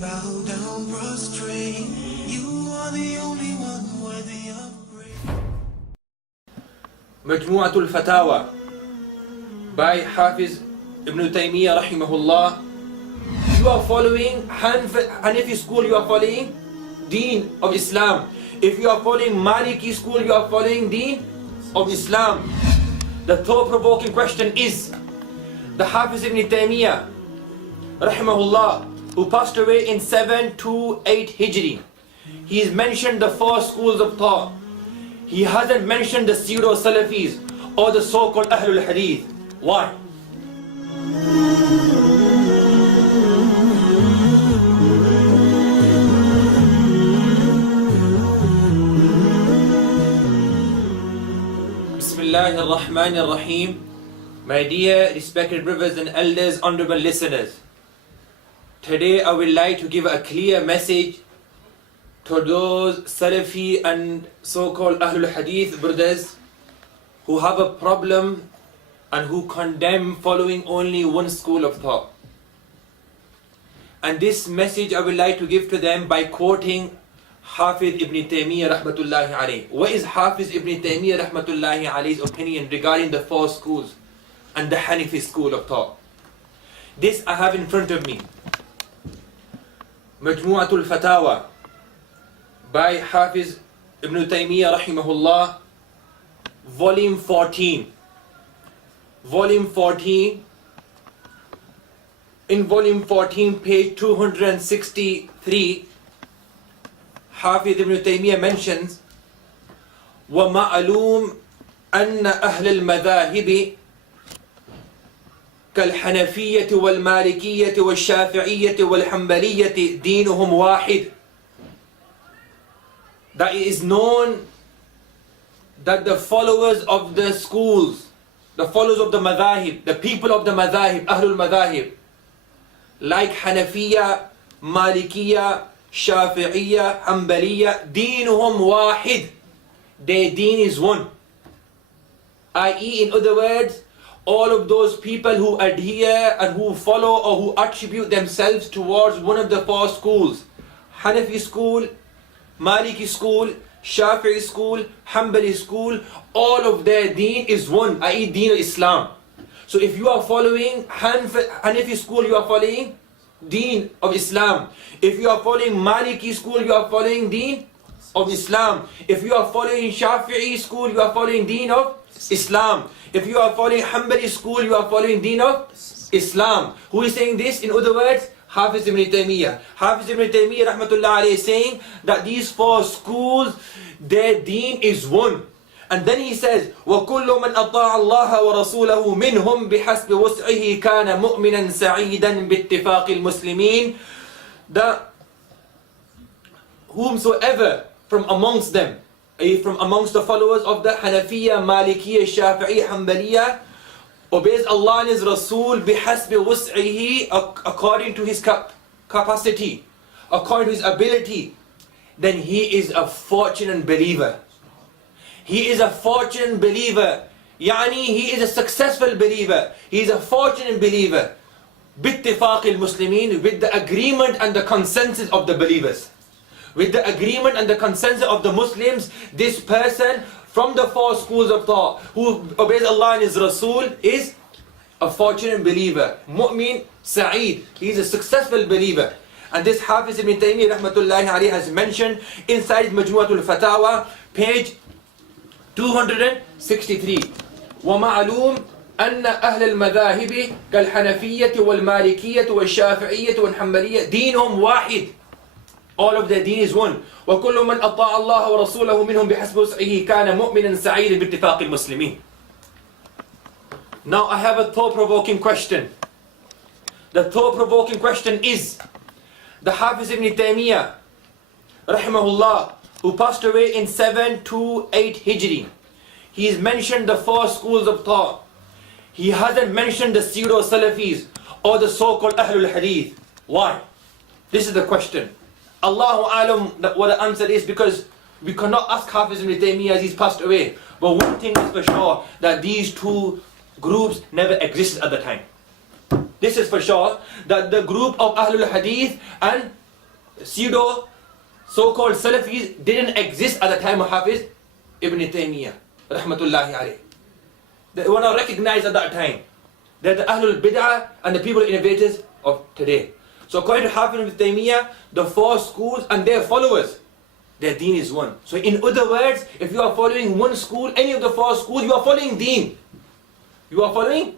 bow down prostrate. You are the only one worthy of praise. Majmu'atul Fatawa by Hafiz Ibn Taymiyyah rahimahullah. You are following Hanafi school, you are following Deen of Islam. If you are following Maliki school, you are following Deen of Islam. The thought-provoking question is, the Hafiz Ibn Taymiyyah rahimahullah, who passed away in 728 Hijri, he has mentioned the four schools of thought. He hasn't mentioned the pseudo-Salafis or the so-called Ahlul Hadith. Why? Bismillahir Rahmanir Rahim. My dear respected brothers and elders, honorable listeners, today I would like to give a clear message to those Salafi and so-called Ahlul Hadith brothers who have a problem and who condemn following only one school of thought. And this message I would like to give to them by quoting Hafiz Ibn Taymiyyah rahmatullahi alayhi. What is Hafiz Ibn Taymiyyah rahmatullahi alayhi's opinion regarding the four schools and the Hanafi school of thought? This I have in front of me. Majmu'atul Fatawa by Hafiz Ibn Taymiyyah rahimahullah, volume 14. Volume 14. In volume 14, page 263, Hafiz Ibn Taymiyyah mentions, وَمَعْلُومٌ أَنَّ أَهْلَ الْمَذَاهِبِ كالحنفية والمالكية والشافعية والحنبلية دينهم واحد. That it is known that the followers of the schools, the followers of the madhahib, the people of the madhahib, Ahlul Madhahib, like Hanafiya, Malikiya, Shafi'iyya, Hanbaliya, deenuhum wahid. Their deen is one. I.e., in other words, all of those people who adhere and who follow or who attribute themselves towards one of the four schools, Hanafi school, Maliki school, Shafi'i school, Hanbali school, all of their deen is one, i.e. deen of Islam. So if you are following Hanafi school, you are following deen of Islam. If you are following Maliki school, you are following deen of Islam. If you are following Shafi'i school, you are following deen of Islam. If you are following Hanbali school, you are following deen of Islam. Who is saying this? In other words, Hafiz Ibn Taymiyyah. Hafiz Ibn Taymiyyah rahmatullah alayhi is saying that these four schools, their deen is one. And then he says, وَكُلُّ مَنْ أَطَاعَ اللَّهَ وَرَسُولَهُ مِنْهُمْ بِحَسْبِ وُسْعِهِ كَانَ مُؤْمِنًا سَعِيدًا بِاتِّفَاقِ الْمُسْلِمِينَ. That whomsoever from amongst them, from amongst the followers of the Hanafiya, Malikiya, Shafi'i, Hanbaliya, obeys Allah and His Rasul بِحَسْبِ وُسْعِهِ, according to his capacity, according to his ability, then he is a fortunate believer. He is a fortunate believer. Yani he is a successful believer. He is a fortunate believer. بِاتِّفَاقِ الْمُسْلِمِينَ, with the agreement and the consensus of the believers. With the agreement and the consensus of the Muslims, this person from the four schools of thought who obeys Allah and His Rasul is a fortunate believer. Mu'min, Sa'id. He is a successful believer. And this Hafiz Ibn Taymiyyah rahmatullahi alayhi has mentioned inside Majmu'atul Fatawa, page 263. وَمَعْلُومٌ أَنَّ أَهْلَ الْمَذَاهِبِ كَالْحَنَفِيَّةِ وَالْمَالِكِيَّةِ وَالشَّافِعِيَّةِ وَالْحَنْبَلِيَّةِ دِينُهُمْ وَاحِدٌ. All of their deen is one. وَكُلُّ مَنْ أَطَاعَ اللَّهَ وَرَسُولَهُ مِنْهُمْ بِحَسْبِ وُسْعِهِ كَانَ مُؤْمِنًا سَعِيدًا بِاتِّفَاقِ الْمُسْلِمِينَ. Now I have a thought-provoking question. The thought-provoking question is, the Hafiz Ibn Taymiyyah rahimahullah, who passed away in 728 Hijri, he has mentioned the four schools of thought. He hasn't mentioned the pseudo-Salafis or the so-called Ahlul Hadith. Why? This is the question. Allahu Alam what the answer is, because we cannot ask Hafiz Ibn Taymiyyah as he's passed away. But one thing is for sure, that these two groups never existed at the time. This is for sure, that the group of Ahlul Hadith and pseudo so-called Salafis didn't exist at the time of Hafiz Ibn Taymiyyah, rahmatullahi alayh. They were not recognized at that time. They're the Ahlul Bid'ah and the people innovators of today. So according to Hafiz Ibn Taymiyyah, the four schools and their followers, their deen is one. So in other words, if you are following one school, any of the four schools, you are following deen. You are following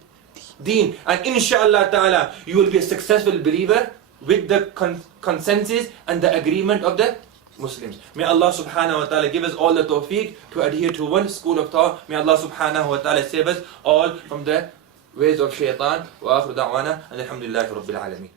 deen. And inshallah ta'ala, you will be a successful believer with the consensus and the agreement of the Muslims. May Allah subhanahu wa ta'ala give us all the tawfiq to adhere to one school of thought. May Allah subhanahu wa ta'ala save us all from the ways of shaitan. Wa akhiru da'wana and alhamdulillahi rabbil alameen.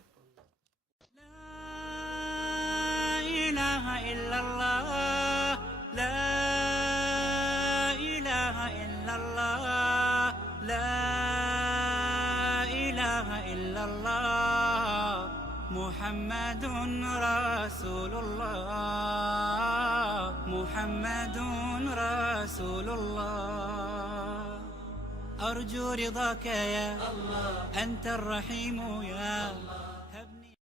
محمد رسول الله محمد رسول الله أرجو رضاك يا الله أنت الرحيم يا الله